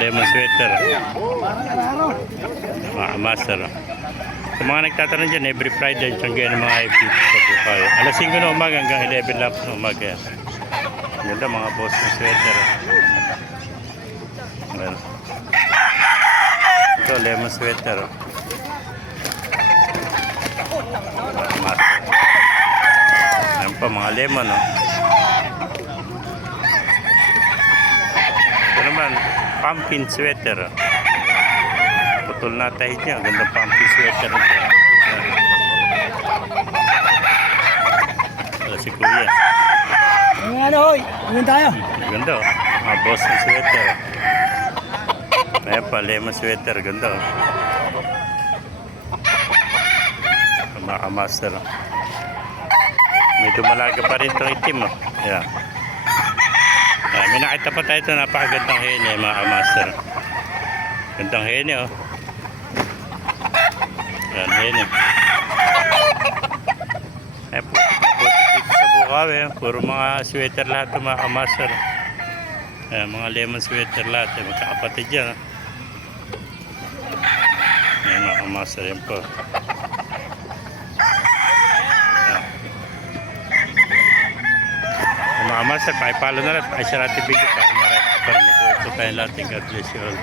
lemon sweater. Mga master. Sa mga nagtatanong dyan, every Friday, tiyanggihan ng mga IPP sa Bukayo. Alas 5 na umaga hanggang 11 lang ng umaga. Ganda mga boss ng sweater. Ayan. Ito, lemon sweater. Master. Ayan pa, mga lemon, no? Ito naman, pumpkin sweater. Putol na tayo niya. Ganda pumpkin sweater ito. Ito si Kuya. Ano, hoy? Ano tayo? Ganda, oh. Mga boss ng sweater. Ayan pa, lemon sweater. Ganda, oh. Mga master. May dumalaga pa rin itong itim, oh. Ayan. May nakita pa tayo ito. Napakagandang hene, mga master. Gandang hene, oh. Ayan, hene. Ayan, putik dito sa Bukawi, eh. Puro mga sweater lahat ito, mga master. Ayan, mga lemon sweater lahat, eh. Magkakapatid yan, oh. Ayan, mga master, yan po. Mga master, pakipalo na lang, pakishare natin video para marami pa rin. Magpuwi po tayo lahat. God bless you all.